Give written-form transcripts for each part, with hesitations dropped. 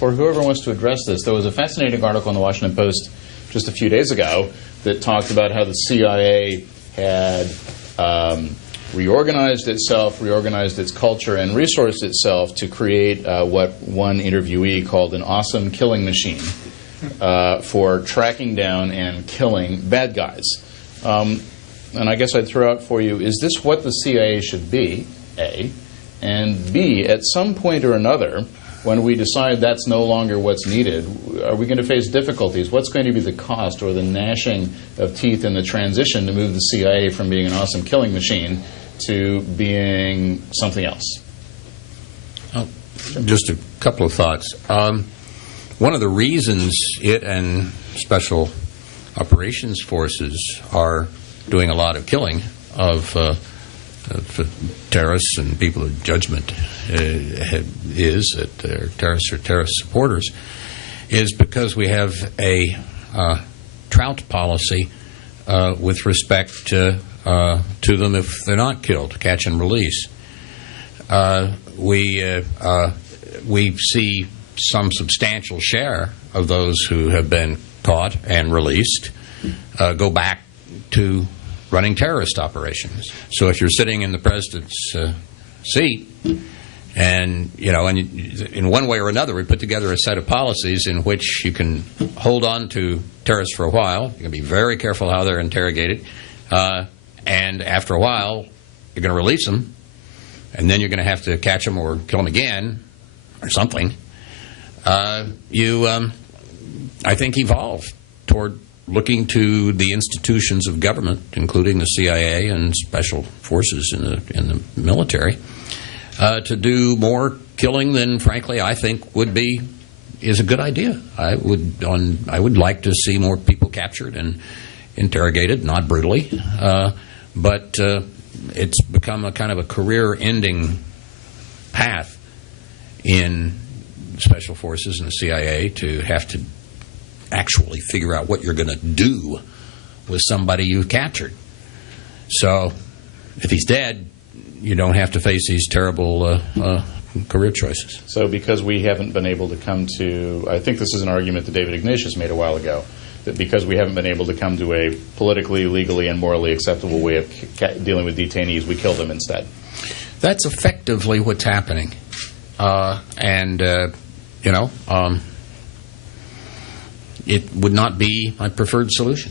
for whoever wants to address this. There was a fascinating article in the Washington Post just a few days ago that talked about how the CIA had reorganized its culture, and resourced itself to create what one interviewee called an awesome killing machine for tracking down and killing bad guys. And I guess I'd throw out for you, is this what the CIA should be, A? And B, at some point or another, when we decide that's no longer what's needed, are we going to face difficulties? What's going to be the cost or the gnashing of teeth in the transition to move the CIA from being an awesome killing machine to being something else? Just a couple of thoughts. One of the reasons it and special operations forces are doing a lot of killing of terrorists and people of judgment is that they're terrorists or terrorist supporters is because we have a trout policy with respect to them if they're not killed, catch and release. We see some substantial share of those who have been caught and released go back to running terrorist operations. So if you're sitting in the president's seat, and in one way or another, we put together a set of policies in which you can hold on to terrorists for a while. You can be very careful how they're interrogated, and after a while, you're going to release them, and then you're going to have to catch them or kill them again, or something. I think, evolve toward looking to the institutions of government, including the CIA and special forces in the military, to do more killing than, frankly, I think is a good idea. I would like to see more people captured and interrogated, not brutally, but it's become a kind of a career-ending path in special forces and the CIA to have to actually figure out what you're going to do with somebody you've captured. So if he's dead, you don't have to face these terrible career choices. So because we haven't been able to come to, I think this is an argument that David Ignatius made a while ago, that because we haven't been able to come to a politically, legally, and morally acceptable way of dealing with detainees, we kill them instead. That's effectively what's happening. It would not be my preferred solution.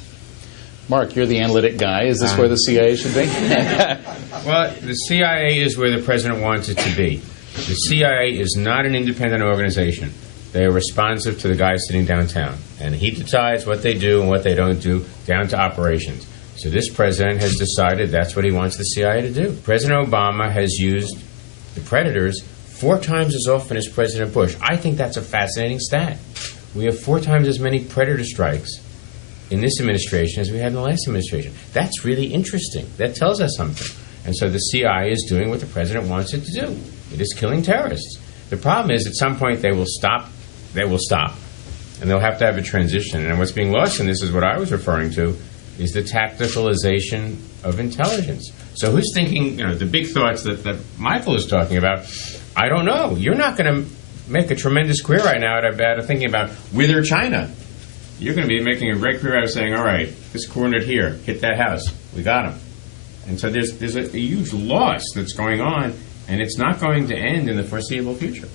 Mark, you're the analytic guy. Is this where the CIA should be? Well, the CIA is where the president wants it to be. The CIA is not an independent organization. They are responsive to the guy sitting downtown. And he decides what they do and what they don't do down to operations. So this president has decided that's what he wants the CIA to do. President Obama has used the predators 4 times as often as President Bush. I think that's a fascinating stat. We have 4 times as many predator strikes in this administration as we had in the last administration. That's really interesting. That tells us something. And so the CIA is doing what the president wants it to do. It is killing terrorists. The problem is at some point they will stop. They will stop. And they'll have to have a transition. And what's being lost in this is what I was referring to, is the tacticalization of intelligence. So who's thinking, the big thoughts that Michael is talking about? I don't know. You're not going to make a tremendous career right now out of thinking about wither China. You're going to be making a great career out of saying, all right, this coordinate here, hit that house. We got him. And so there's a huge loss that's going on, and it's not going to end in the foreseeable future.